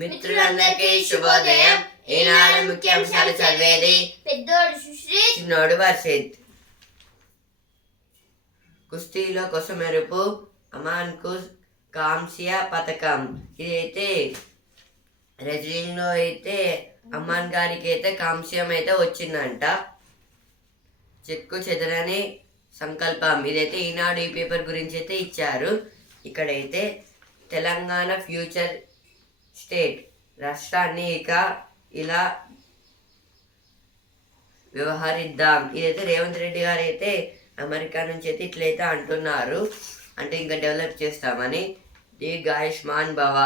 మిత్రులందరికీ శుభోదయం. ఈనాడు ముఖ్యాంశాలు చదివేది? పెద్దోడు సుశ్రీ చిన్నోడు వర్షిత్ కుస్తీలో కొసమెరుపు అమాన్కు కాంస్య పథకం. ఇదైతే రెజ్లింగ్లో అయితే అమ్మాన్ గారికి అయితే కాంస్యం అయితే వచ్చిందంట. చెక్కు చెదరని సంకల్పం. ఇదైతే ఈనాడు ఈ పేపర్ గురించి అయితే ఇచ్చారు. ఇక్కడైతే తెలంగాణ ఫ్యూచర్ స్టేట్ రాష్ట్రాన్ని ఇక ఇలా వ్యవహరిద్దాం ఇదైతే రేవంత్ రెడ్డి గారు అయితే అమెరికా నుంచి అయితే ఇట్లయితే అంటున్నారు. అంటే ఇంకా డెవలప్ చేస్తామని. ది గాయుష్మాన్ భవ.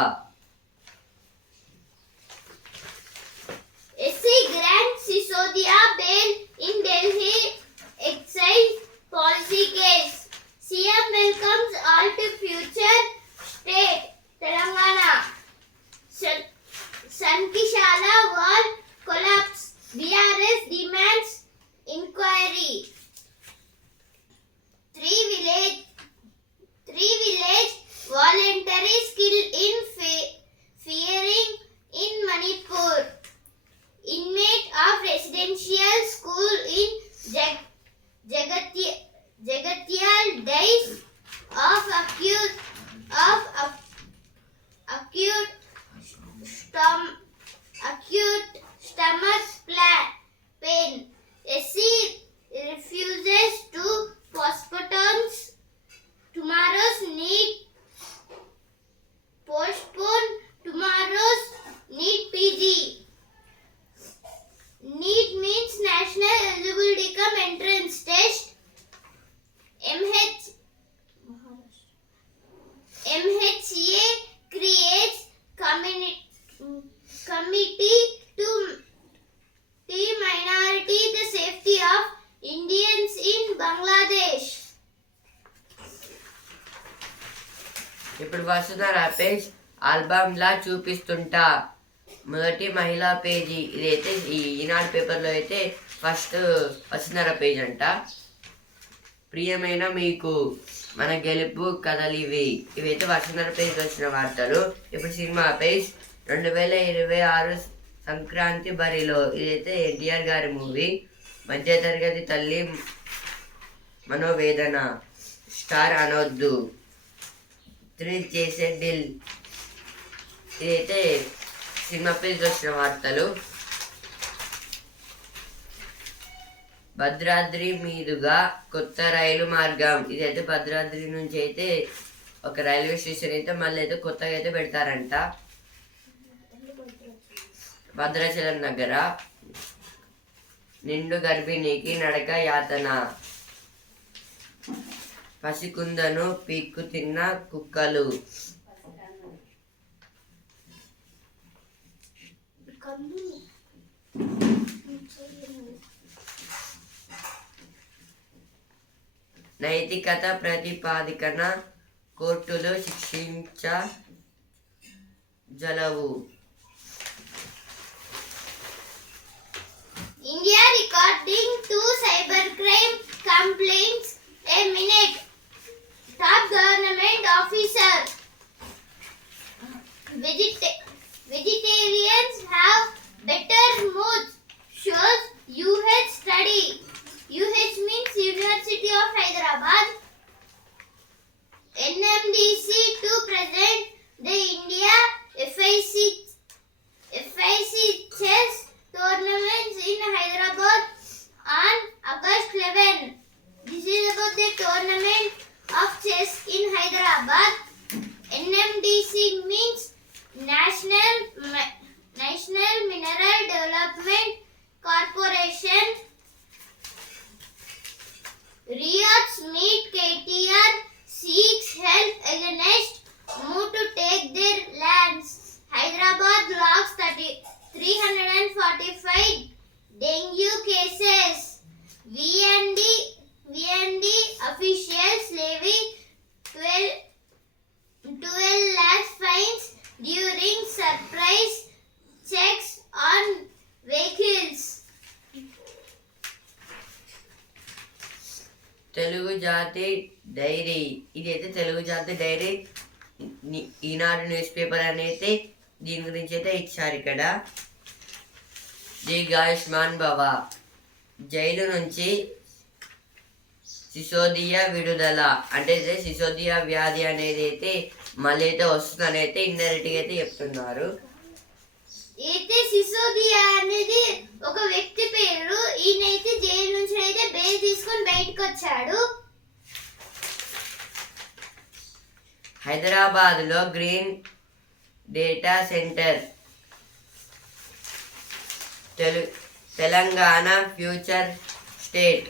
Policy case. CM welcomes all future state. Telangana Sankishala wall collapse. BRS demands inquiry. Three village three village voluntary skill in fe- fearing in Manipur. Inmate of residential school in Jag- Jagatia, Jagatyal dies of acute of ac- acute acute más లా చూపిస్తుంటా. మొదటి మహిళా page ఇదైతే ఈ ఈనాడు పేపర్లో అయితే first Vasundhara page అంట. ప్రియమైన మీకు మన గెలుపు కథలు ఇవి. ఇవైతే వసుంధర పేజ్ వచ్చిన వార్తలు. ఇప్పుడు సినిమా పేజ్ రెండు వేల ఇరవై ఆరు సంక్రాంతి బరిలో. ఇదైతే ఎన్టీఆర్ గారి మూవీ. మధ్యతరగతి తల్లి మనోవేదన. స్టార్ అనొద్దు. థ్రిల్ చేసే డిల్ ఇదైతే సినిమా పేజ్ వచ్చిన వార్తలు. భద్రాద్రి మీదుగా కొత్త రైలు మార్గం. ఇదైతే భద్రాద్రి నుంచి అయితే ఒక రైల్వే స్టేషన్ అయితే మళ్ళీ అయితే కొత్తగా అయితే పెడతారంట. భద్రాచలం దగ్గర నిండు గర్భిణికి నడక యాతన. పసికుందను పీక్కు తిన్న కుక్కలు. నైతికత ప్రతిపాదికన కోర్టులు శిక్షించ జలవు India recording two cybercrime complaints a minute. Top government officer. Vegeta- vegetarians have better moods. Shows UH study. UH means University of Hyderabad. NMDC bring surprise checks on vehicles. Telugu జాతి డైరీ. ఇదైతే తెలుగు జాతి dairy. ఈనాడు news paper అనేది దీని గురించి అయితే ఇచ్చారు ఇక్కడ. దీర్ఘాయుష్మాన్ భవ. జైలు నుంచి సిసోదియా విడుదల. అంటే సిసోదియా వ్యాధి అనేది అయితే మళ్ళీ అయితే వస్తుందని అయితే ఇండైరెక్ట్గా అయితే చెప్తున్నారు. అయితే సిసోదియా అనేది ఒక వ్యక్తి పేరు. ఈయనైతే జైలు నుంచి అయితే బెయిల్ తీసుకొని బయటకు వచ్చాడు హైదరాబాద్లో గ్రీన్ డేటా సెంటర్ తెలు తెలంగాణ ఫ్యూచర్ స్టేట్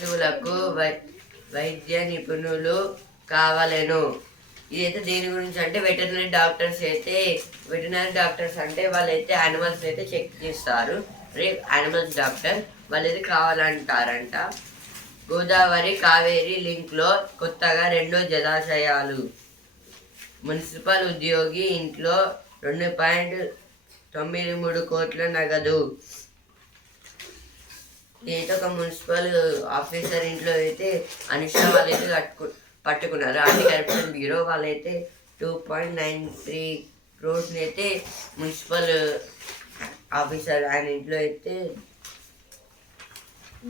పశువులకు వై వైద్య నిపుణులు కావాలను. ఇదైతే దేని గురించి అంటే వెటర్నరీ డాక్టర్స్ అయితే వెటర్నరీ డాక్టర్స్ అంటే వాళ్ళైతే యానిమల్స్ అయితే చెక్ చేస్తారు. యానిమల్స్ డాక్టర్ వాళ్ళైతే కావాలంటారంట. గోదావరి కావేరి లింక్లో కొత్తగా రెండో జలాశయాలు. మున్సిపల్ ఉద్యోగి ఇంట్లో రెండు పాయింట్ తొమ్మిది మూడు కోట్ల నగదు. ఏదో ఒక మున్సిపల్ ఆఫీసర్ ఇంట్లో అయితే అనుష వాళ్ళైతే కట్టుకు పట్టుకున్నారు ఆంటీ కరప్షన్ బ్యూరో వాళ్ళైతే టూ పాయింట్ నైన్ త్రీ క్రోడ్స్ని అయితే మున్సిపల్ ఆఫీసర్ ఆయన ఇంట్లో అయితే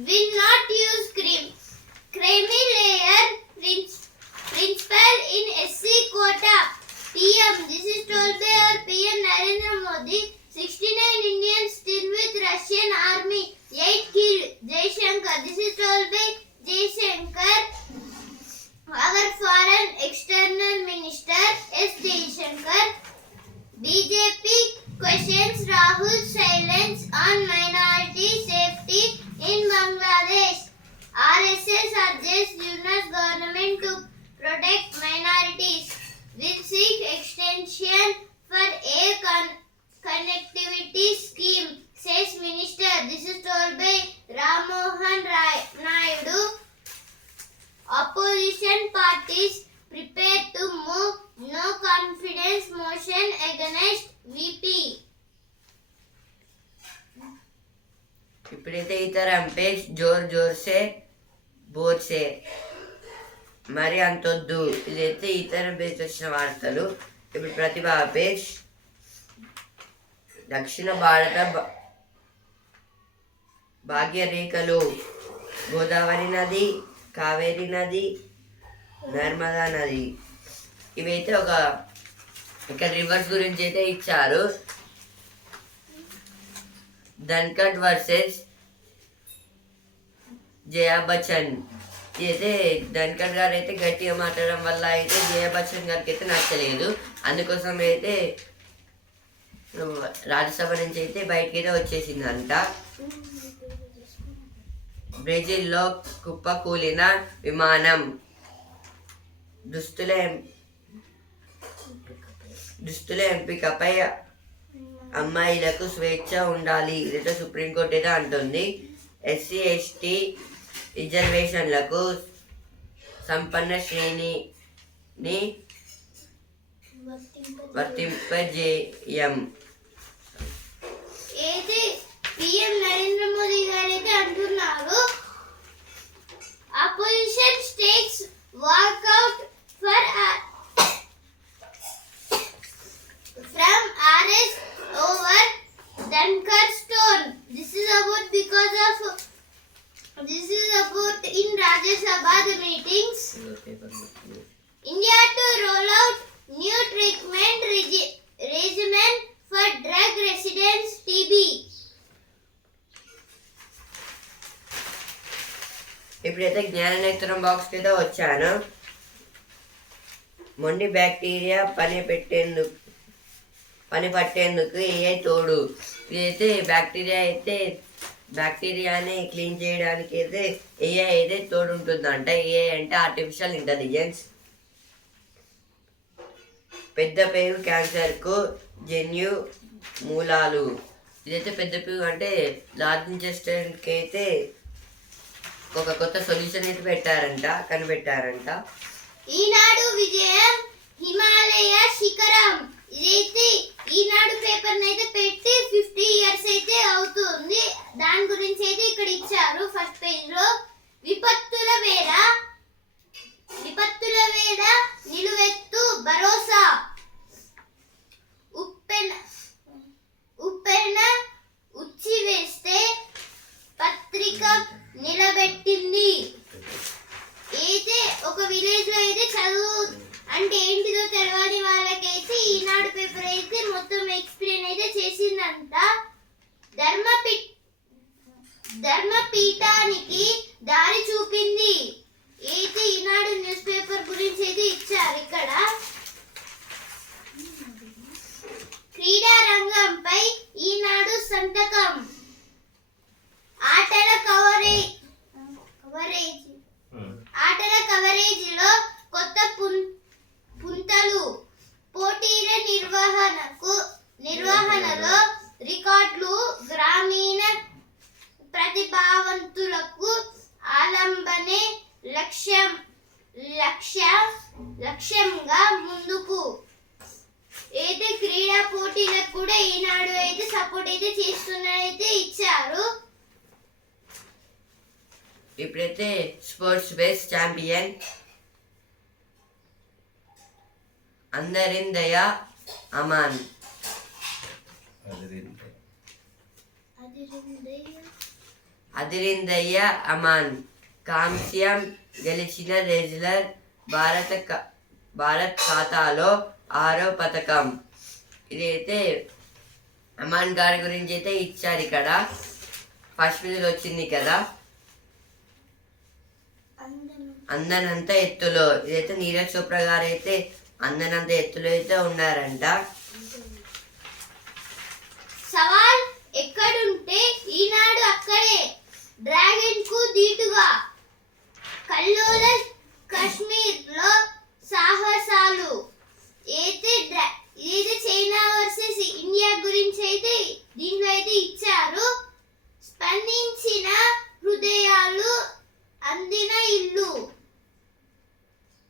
Will not use cream. Creamy layer prince principal in SC quota. PM. This is told by our PM Narendra Modi. 69 Indians still with Russian army. 8 killed. Jaishankar. This is told by Jaishankar. Our foreign external minister S. Jaishankar. BJP questions Rahul's silence on minority safety in Bangladesh. RSS urges Yunus government to protect minorities. Will seek extension for a con- connectivity scheme, says minister. This is told by Ramohan Rai- Naidu. Opposition parties prepare to move no confidence motion against VP. ఇప్పుడైతే ఇతర page జోర్ జోర్సే Borse మరి అంతొద్దు ఇదైతే ఇతర page వచ్చిన వార్తలు ఇప్పుడు ప్రతిభ page దక్షిణ భారత భాగ్యరేఖలు గోదావరి నది కావేరి నది నర్మదా నది. ఇవైతే ఒక ఇక్కడ రివర్స్ గురించి అయితే ఇచ్చారు. ధన్కట్ వర్సెస్ జయా బచ్చన్. అయితే ధన్కట్ గారు అయితే గట్టిగా మాట్లాడడం వల్ల అయితే జయా బచ్చన్ గారికి అయితే నచ్చలేదు. అందుకోసం అయితే రాజ్యసభ నుంచి అయితే బయటికి వచ్చేసిందంట. బ్రెజిల్లో కుప్ప కూలిన విమానం దుస్తుల ఎం- దుస్తుల ఎంపికపై అమ్మాయిలకు స్వేచ్ఛ ఉండాలి. ఇదైతే సుప్రీంకోర్టు అయితే అంటుంది. ఎస్సీ ఎస్టీ రిజర్వేషన్లకు సంపన్న శ్రేణిని వర్తింపజేయం ఏది పిఎం నరేంద్ర మోదీ గారు అయితే అంటున్నారు opposition states walkout for from RS stone. This is about because of this is about in Rajya Sabha the meetings. Paper India to roll out new treatment regi- regimen for drug residents TB. ఇప్పుడైతే జ్ఞాననేత్రం box మీద వచ్చాను. మొండి bacteria పని పెట్టేందుకు పని పట్టేందుకు AI తోడు? ఇదైతే బ్యాక్టీరియా అయితే బ్యాక్టీరియాని క్లీన్ చేయడానికి అయితే ఏఐ అయితే తోడు ఉంటుందంట ఏఐ అంటే ఆర్టిఫిషియల్ ఇంటెలిజెన్స్ పెద్ద పేరు క్యాన్సర్కు జన్యు మూలాలు. ఇదైతే పెద్ద పేరు అంటే లార్జ్ ఇంటెస్టైన్కి అయితే ఒక కొత్త సొల్యూషన్ అయితే పెట్టారంట కనిపెట్టారంట. ఈనాడు విజయం హిమాలయ శిఖరం. ఇదైతే ఈనాడు పేపర్ అయితే పెట్టి ఫిఫ్టీ ఇయర్స్ అయితే అవుతుంది. దాని గురించి అయితే ఇక్కడ ఇచ్చారు ఫస్ట్ పేజ్లో విపత్తుల వేళ విపత్తుల వేళ నిలువెత్తు భరోసా ఉప్పెన ఉప్పెన ఉచ్చి వేస్తే పత్రిక నిలబెట్టింది అయితే ఒక విలేజ్లో అయితే చదువు అంటే ఏంటిదో తెలవని వాళ్ళకైతే ఈనాడు పేపర్ అయితే మొత్తం ఎక్స్ప్లెయిన్ అయితే చేసిందంట ధర్మపీ ధర్మపీఠానికి దారి చూపింది అయితే ఈనాడు న్యూస్ పేపర్ గురించి అయితే ఇచ్చారు ఇక్కడ క్రీడా రంగంపై ఈనాడు సంతకం ఆటల కవరేజ్ కవరేజ్ ఆటల కవరేజీలో కొత్త పుంతలు పోటీల నిర్వహణకు నిర్వహణలో రికార్డులు గ్రామీణ ప్రతిభావంతులకు ఆలంబనే లక్ష్యం లక్ష్య లక్ష్యంగా ముందుకు. అయితే క్రీడా పోటీలకు కూడా ఈనాడు అయితే సపోర్ట్ అయితే చేస్తున్నదైతే ఇచ్చారు. ఇప్పుడైతే స్పోర్ట్స్ బేస్ ఛాంపియన్ అందరిందయ అమాన్. అదిరిందయ్య అమాన్. కాంస్యం గెలిచిన రెజ్లర్ భారత భారత్ ఖాతాలో ఆరో పథకం. ఇదైతే అమాన్ గారి గురించి అయితే ఇచ్చారు ఇక్కడ. ఫస్ట్ మీద వచ్చింది కదా. అందనంత ఎత్తులో. ఇదైతే నీరజ్ చోప్రా గారు అయితే అందనంత ఎత్తులో అయితే ఉన్నారంట. సవాల్ ఎక్కడుంటే ఈనాడు అక్కడే. డ్రాగన్కు దీటుగా. కల్లోల కాశ్మీర్లో సాహసాలు. అయితే డ్రా- ఏది చైనా వర్సెస్ ఇండియా గురించి అయితే దీంట్లో అయితే ఇచ్చారు. స్పందించిన హృదయాలు అందిన ఇల్లు మొద్దు షీ మొద్దు షీను దాగిన చోటు కనుగొని పరిటాల ముద్దు సీన్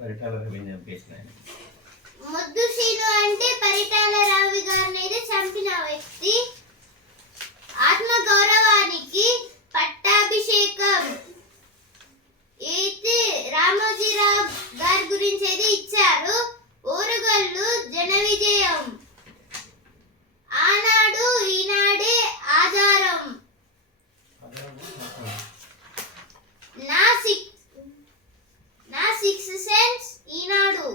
పరిటాల రవిని చంపేసిన. ఆయన. ముద్దు సీను అంటే పరిటాల రావి గారిని అయితే చంపిన వ్యక్తి. ఆత్మ గౌరవానికి పట్టాభిషేకం. అయితే రామోజీరావు గారి గురించి అయితే ఇచ్చారు. ఓరుగల్లు జన విజయం. ఆనాడు ఈనాడే ఆధారం. నా సిక్స్ నా సిక్స్ సెన్స్ ఈనాడు.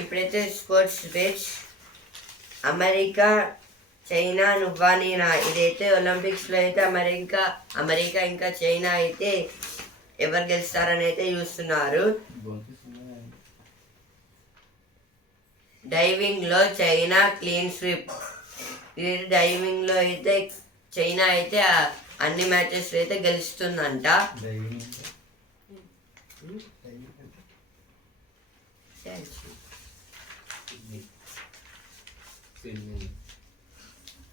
ఇప్పుడైతే స్పోర్ట్స్ బేస్ అమెరికా చైనా నువ్వా నేనా? ఇదైతే ఒలింపిక్స్లో అయితే అమెరికా అమెరికా ఇంకా చైనా అయితే ఎవరు గెలుస్తారని అయితే చూస్తున్నారు. డైవింగ్లో చైనా క్లీన్ స్విప్ ఇది డైవింగ్లో అయితే చైనా అయితే అన్ని మ్యాచెస్ అయితే గెలుస్తుందంట డైవింగ్ అంటే? డైవింగ్ అంటే? ఇది. స్విమ్మింగ్.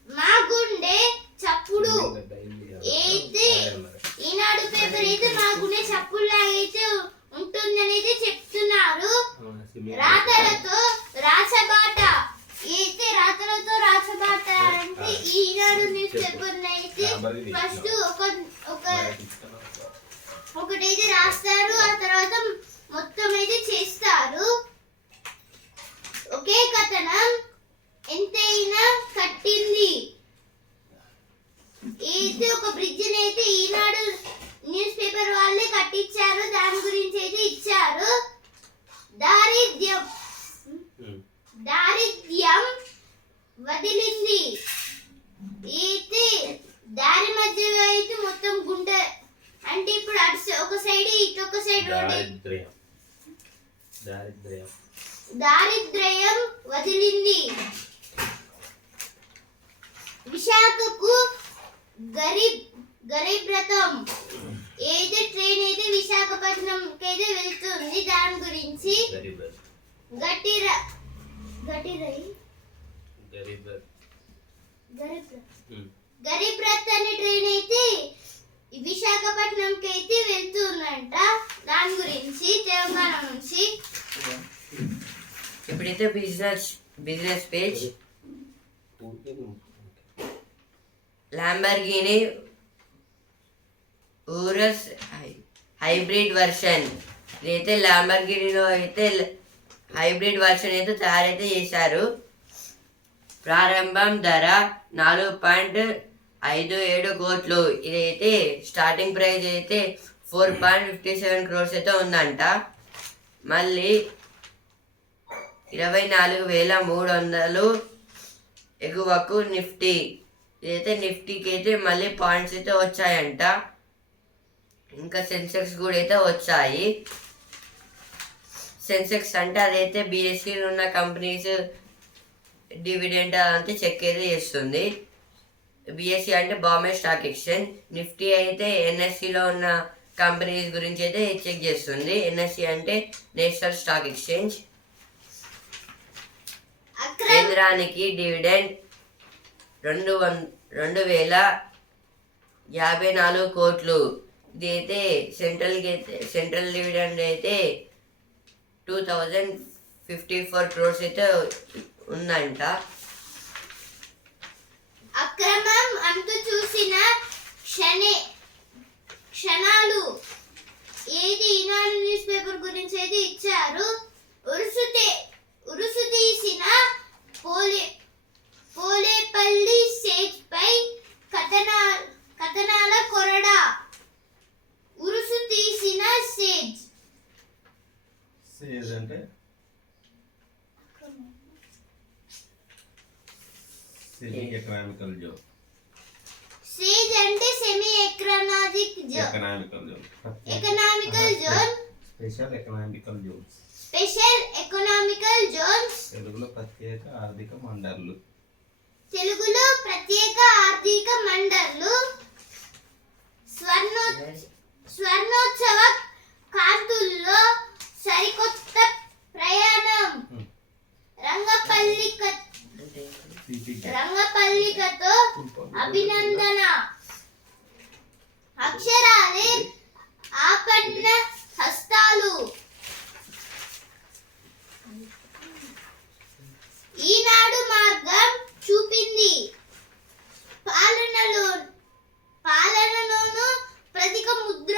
మా గుండె చప్పుడు. అయితే. ఈనాడు పేపర్ అయితే మా గుండె చప్పుడులా అయితే ఉంటుందని అయితే చెప్తున్నారు రాతలతో రాచబాట. అయితే రాతలతో రాచబాట అంటే ఈనాడు న్యూస్ నెంబర్కి ఫస్ట్ తీసినావు. ఒక ఒక. ఒకటైతే రాస్తారు ఆ తర్వాత మొత్తం అయితే చేస్తారు. ఒకే కథనం. ఎంతైనా కట్టింది. అయితే ఒక బ్రిడ్జ్ అయితే ఈనాడు న్యూస్ పేపర్ వాళ్ళే కట్టించారు దాని గురించి అయితే ఇచ్చారు. దారిద్ర్యం. దారిద్ర్యం వదిలింది. అయితే దారి మధ్యలో అయితే మొత్తం గుంట అంటే ఇప్పుడు అటు ఒక సైడ్ ఇటు ఒక సైడ్ దారిద్ర్యం. దారిద్ర్యం. దారిద్ర్యం వదిలింది. విశాఖకు గరీబ్ గరీబ్ రథం. విశాఖపట్నంకి అయితే వెళ్తుంది దాని గురించి గరీబ్ రథ్. గట్టి ర- గట్టి రై గరీబ్ రథ్. అనే ట్రైన్ అయితే విశాఖపట్నంకి అయితే వెళ్తుందంట దాని గురించి తెలంగాణ నుంచి ఇప్పుడైతే business business page. Lamborghini Urus hybrid version. ఇదైతే లాంబర్గిరిలో అయితే హైబ్రిడ్ వర్షన్ అయితే తయారైతే చేశారు. ప్రారంభం ధర నాలుగు పాయింట్ ఐదు ఏడు కోట్లు. ఇదైతే స్టార్టింగ్ ప్రైస్ అయితే four point fifty seven crores అయితే ఉందంట. మళ్ళీ ఇరవై నాలుగు వేల మూడు వందలు ఎగువకు నిఫ్టీ. ఇదైతే నిఫ్టీకి అయితే మళ్ళీ పాయింట్స్ అయితే వచ్చాయంట. ఇంకా సెన్సెక్స్ కూడా అయితే వచ్చాయి. సెన్సెక్స్ అంటే అదైతే బీఎస్సీలో ఉన్న కంపెనీస్ డివిడెండ్ అంతా చెక్ అయితే చేస్తుంది. బిఎస్సి అంటే బాంబే స్టాక్ ఎక్స్చేంజ్ నిఫ్టీ అయితే ఎన్ఎస్సిలో ఉన్న కంపెనీస్ గురించి అయితే చెక్ చేస్తుంది. ఎన్ఎస్సి అంటే నేషనల్ స్టాక్ ఎక్స్చేంజ్ కేంద్రానికి డివిడెండ్ రెండు వన్ రెండు వేల యాభై నాలుగు కోట్లు. ఇది అయితే సెంట్రల్కి అయితే సెంట్రల్ డివిడెండ్ అయితే two thousand fifty four crores అయితే ఉందంట. అక్రమం అంత చూసిన క్షణే క్షణాలు. ఏది ఈనాడు న్యూస్ పేపర్ గురించి అయితే ఇచ్చారు. ఉరుసుతే ఉరుసు తీసిన పోలే పోలేపల్లి స్టేజ్ పై కథనా కథనాల కొరడా. ఉరుసు తీసిన స్టేజ్ సేజ్ అంటే సెమీ ఎకనామికల్ జోన్ స్టేజ్ అంటే semi economic zone economical zone economical zone special economical zones special economical zones తెలుగులో ప్రత్యేక ఆర్థిక మండళ్ళు తెలుగులో ప్రత్యేక ఆర్థిక మండళ్ళు స్వర్ణో స్వర్ణోత్సవ కాంతుల్లో సరికొత్త ప్రయాణం. రంగపల్లిక రంగపల్లికతో అభినందన. అక్షరాలే ఆపన్న హస్తాలు. ఈనాడు మార్గం చూపింది. పాలనలో పాలనలోను ప్రతిక ముద్ర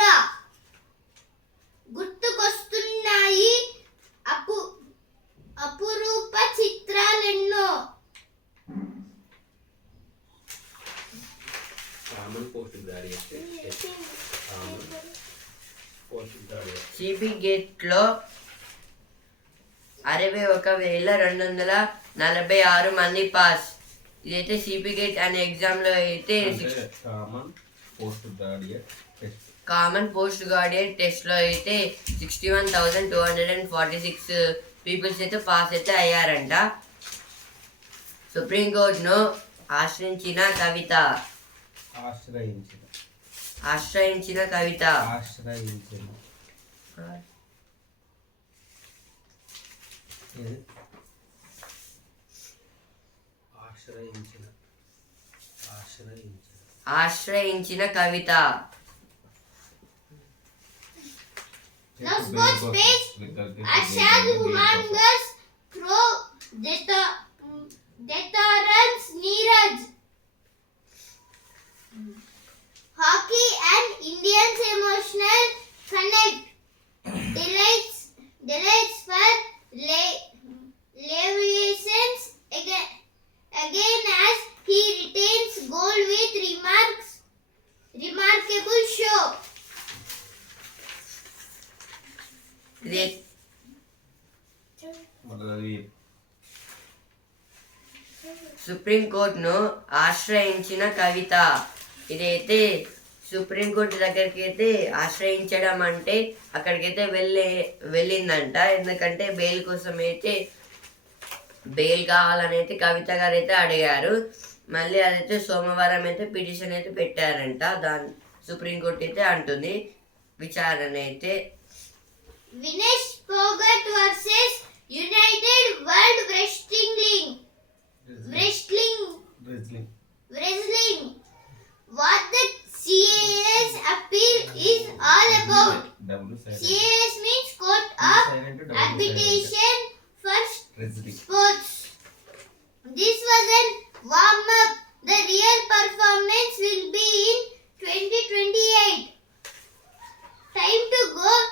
గుర్తుకొస్తున్నాయి. అపు అపురూప చిత్రాలెన్నో. సిబి గేట్లో అరవై ఒక వేల రెండు వందల నలభై ఆరు మంది పాస్. ఇదైతే సిపి గేట్ అనే ఎగ్జామ్లో అయితే common post common post guardian టెస్ట్లో అయితే sixty one thousand two hundred and forty six peoples అయితే పాస్ అయితే అయ్యారంట. సుప్రీంకోర్టును ఆశ్రయించిన కవిత. ఆశ్రయించిన. ఆశ్రయించిన కవిత. ఆశ్రయించిన. ఆశ్రయించిన. ఆశ్రయించిన కవిత. Page. Arshad Humangers throw deter- deterrence Neeraj. hockey and Indians emotional connect. Delights, delights for Leviations again, again as he retains goal with remarks, remarkable show. ఇది సుప్రీంకోర్టును ఆశ్రయించిన కవిత. ఇదైతే సుప్రీంకోర్టు దగ్గరికి అయితే ఆశ్రయించడం అంటే అక్కడికైతే వెళ్ళే వెళ్ళిందంట. ఎందుకంటే బెయిల్ కోసం అయితే బెయిల్ కావాలని అయితే కవిత గారు అయితే అడిగారు. మళ్ళీ అదైతే సోమవారం అయితే పిటిషన్ అయితే పెట్టారంట. దాని సుప్రీంకోర్టు అయితే అంటుంది. విచారణ అయితే Vinesh Phogat versus United World Wrestling League. Wrestling. Wrestling. Wrestling. What the CAS appeal is all about. CAS means Court of Arbitration for Sports. This was an warm up. The real performance will be in 2028. Time to go.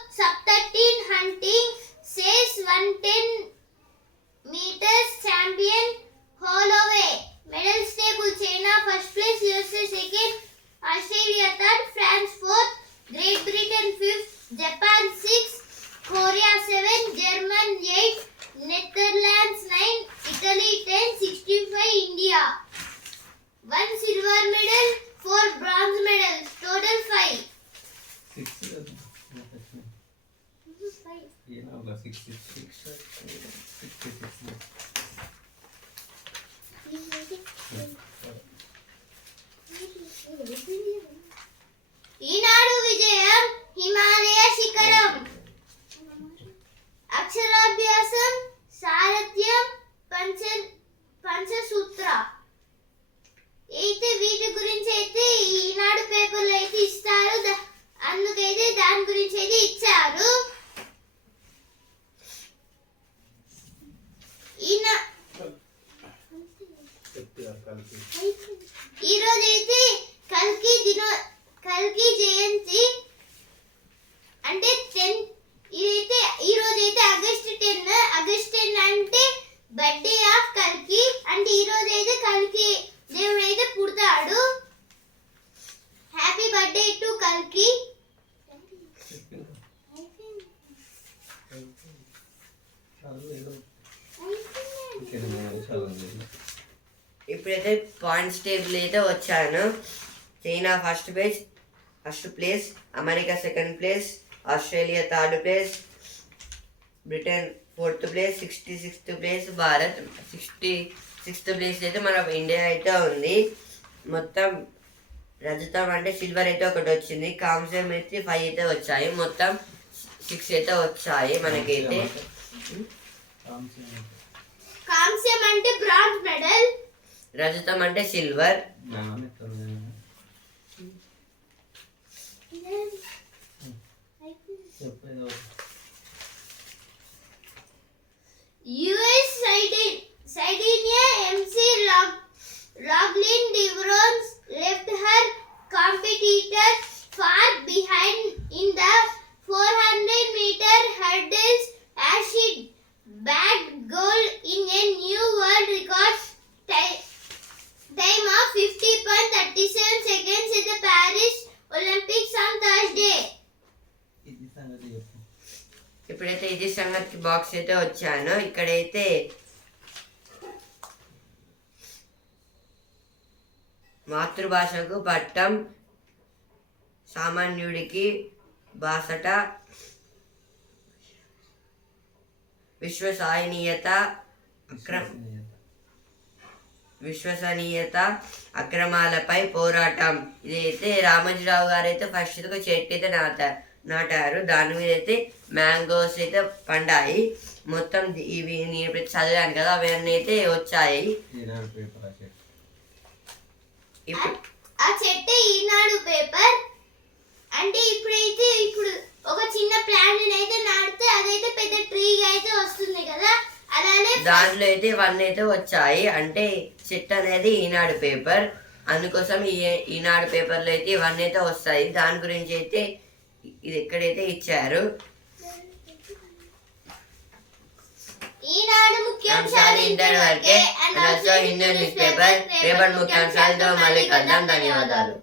ఇప్పుడైతే points table అయితే వచ్చాను. China first place first place America second place Australia third place Britain fourth place sixty sixth place Bharat sixty sixth place అయితే మన India అయితే ఉంది. మొత్తం రజతం అంటే silver అయితే ఒకటి వచ్చింది. కాంస్యం అయితే ఫైవ్ అయితే వచ్చాయి. మొత్తం సిక్స్ అయితే వచ్చాయి మనకైతే. కాంస్యం అంటే బ్రాంజ్ మెడల్. రజతం అంటే silver. US Sardin- Sardinia MC వచ్చాను. ఇక్కడైతే మాతృభాషకు పట్టం సామాన్యుడికి బాసట విశ్వసనీయత అక్రమ విశ్వసనీయత అక్రమాలపై పోరాటం. ఇదైతే రామోజీరావు గారు అయితే ఫస్ట్ ఒక చెట్టు అయితే నాటారు. దాని మీద అయితే మ్యాంగోస్ అయితే పండాయి. మొత్తం ఇవి నేను ఇప్పుడు చదివాను కదా అవన్నీ అయితే వచ్చాయి. ఆ చెట్టు? ఇప్పుడు ఆ చెట్టు ఈనాడు పేపర్. అంటే ఇప్పుడైతే ఇప్పుడు ఒక చిన్న ప్లాంట్ అయితే నాటితే అదైతే పెద్ద ట్రీగా అయితే వస్తుంది కదా. అలానే దాంట్లో అయితే ఇవన్నీ అయితే వచ్చాయి. అంటే చెట్టు అనేది ఈనాడు పేపర్. అందుకోసం ఈ ఈనాడు పేపర్లో అయితే ఇవన్నీ అయితే వస్తాయి. దాని గురించి అయితే ఇది ఎక్కడైతే ఇచ్చారు ముఖ్యాంశాలు ఇంటర్ వరకే న్యూస్ పేపర్ రేపటి ముఖ్యాంశాలతో మళ్ళీ కలుద్దాం. ధన్యవాదాలు.